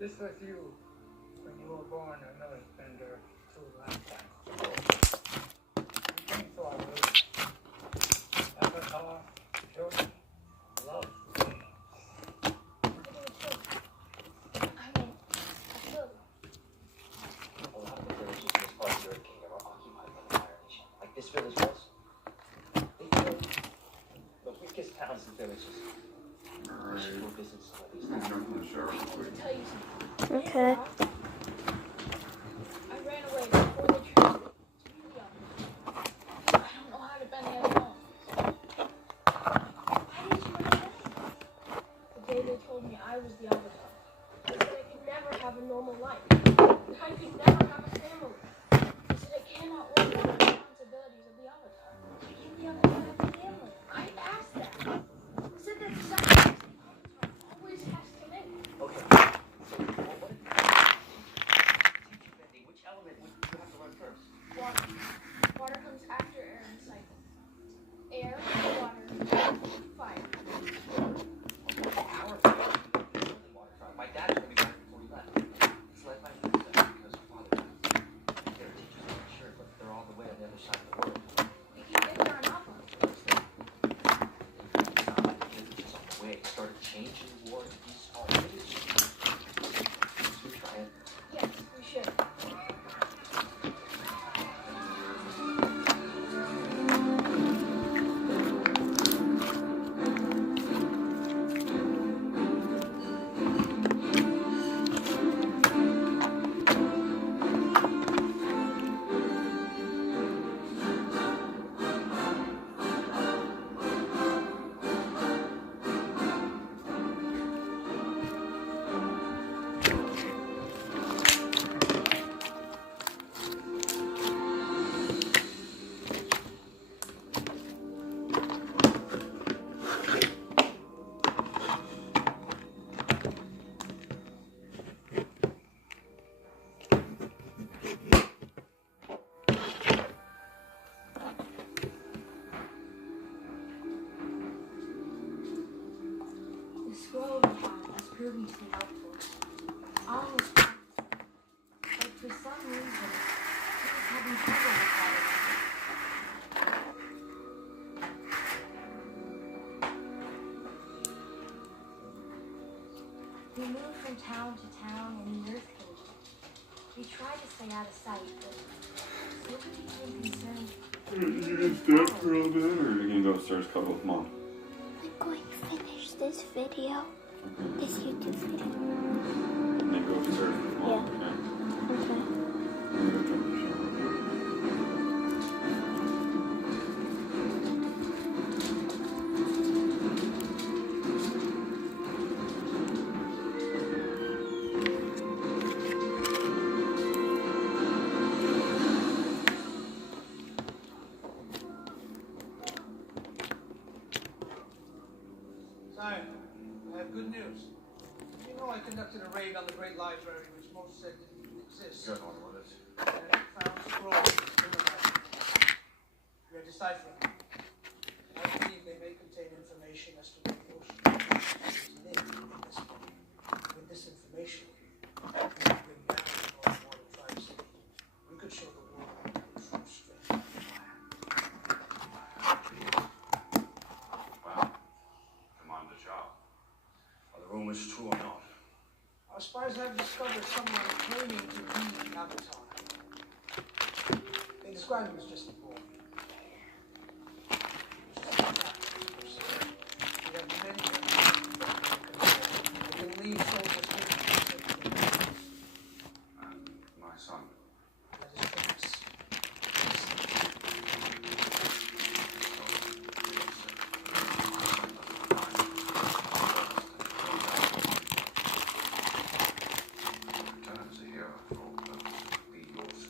This was you when you were born an earthbender 2 lifetimes ago. You came to our village. Avatar, children, love the game. A lot of the villages in this part of the Earth Kingdom are occupied by the Fire Nation. Like this village was. They killed the weakest towns and villages. I should go visit some of these towns. Okay. I ran away before they trained me. I don't know how to bend the other arm. Why did you run away? The day they told me I was the Avatar. They said I could never have a normal life. That I could never have a family. They said I cannot work with the responsibilities of the Avatar. Why can't the Avatar have a family? I asked that. They said that's sacrifice the Avatar always has to make. Okay. So, which element would you have to learn first? Water. Water comes after air in the cycle. Air, water, fire. My dad told me back before he left. It's like my dad said because her father died. Their teachers aren't sure, but they're all the way on the other side of the world. We can get there on Appa. It's not like the villages on the way. It started changing the war into these small villages. Should we try it? Yes, we should. The scroll we have has proven to be helpful. Almost practiced. But for some reason, he was having trouble with that. We moved from town to town in the Earth Kingdom. We tried to stay out of sight, but Silver became concerned. You just do it for a little bit, or you can go upstairs cuddle with mom? I'm going to finish this video. This YouTube video. And then go upstairs with mom. Yeah. Okay. Okay. I'm gonna jump in the shower. Sire, I have good news. You know I conducted a raid on the Great Library, which most said didn't even exist. You guys want what it is? And I found scrolls in the library. We are deciphering them. I believe they may contain information as to what the ocean live in this book. With this information, we can bring down the mortal tribes. We could show the world the true strength of fire. Well, come on the job. Are the rumors true or not? Our spies have discovered someone claiming to be the Avatar. They describe him as just a boy. We have many they can lead soldiers to And my son. that is famous. Lieutenant is a hero for all purposes. Be yours.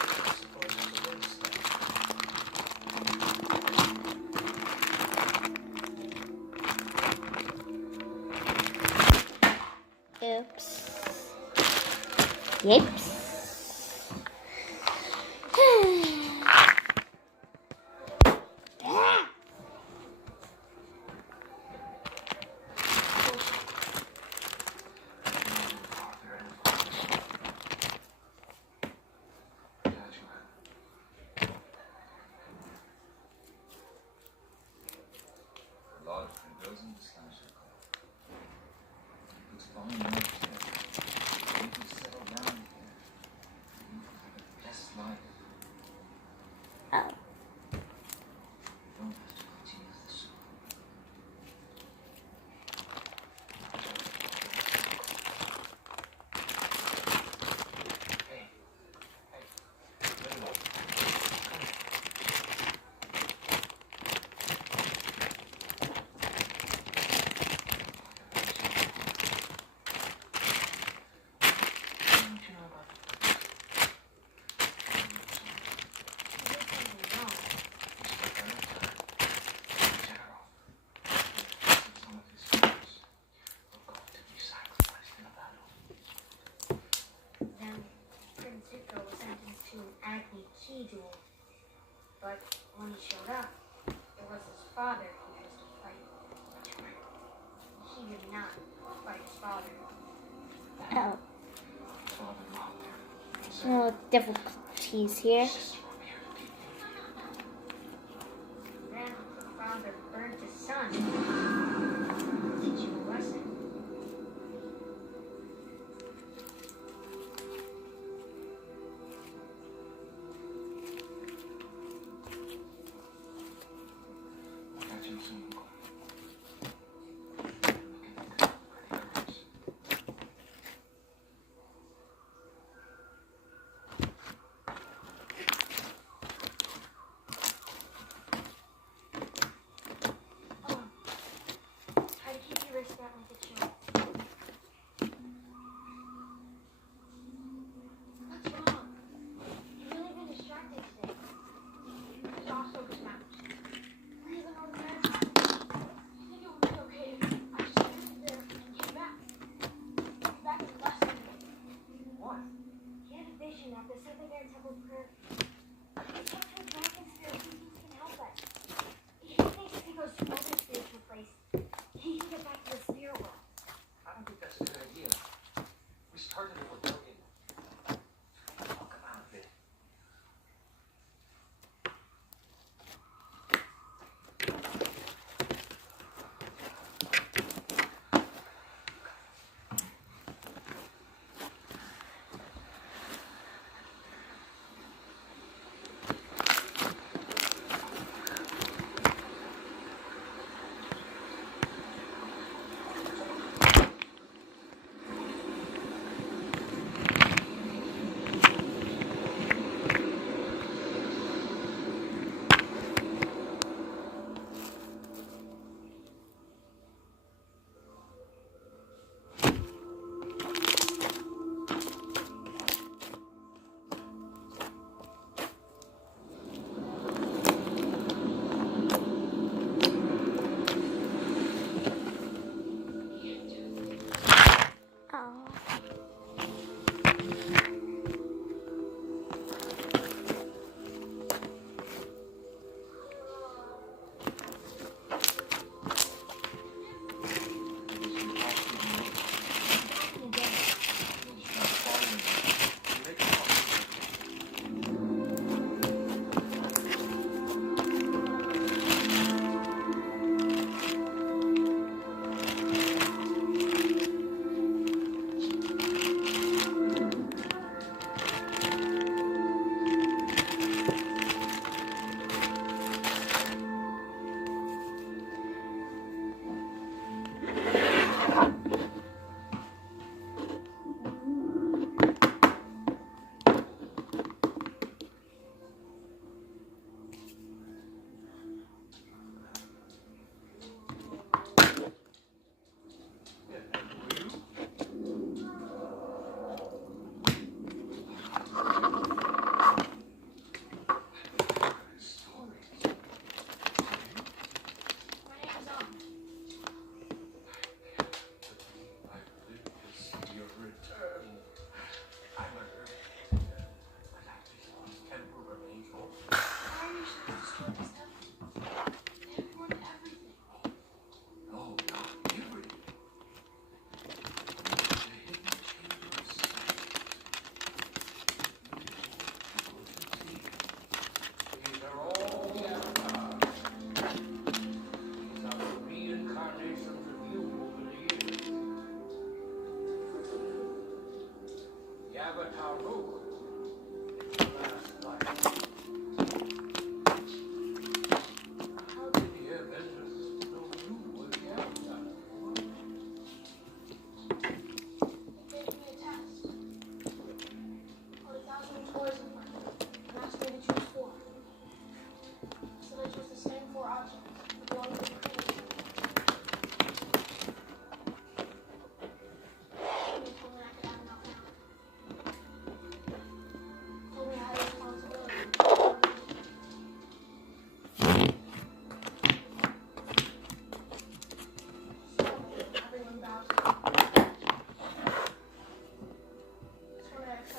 I suppose it's a waste. Oops. Yips. tea duel. But when he showed up, it was his father who was to fight. He did not fight his father. Oh. No difficulties here. Then the father burned his son. Teach you a lesson. Try to keep your wrist out like a child. What's wrong? You've really been distracted today. He's also snapped. He's an old man. I think it would be okay if I just stood there and came back. I'll be back in less than a minute. What? He had a vision that the Seven Man Temple prayer. He kept his back in spirit. He can help us. He thinks if he goes to another spiritual place, he can get back to the spirit world. I don't think that's a good idea. We started a rebellion. Talk about it.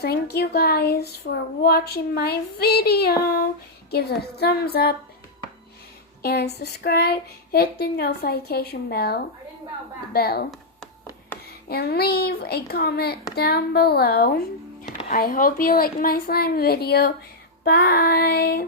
thank you guys for watching my video. Give a thumbs up and subscribe. Hit the notification I didn't bow back. bell. And leave a comment down below. I hope you like my slime video. Bye.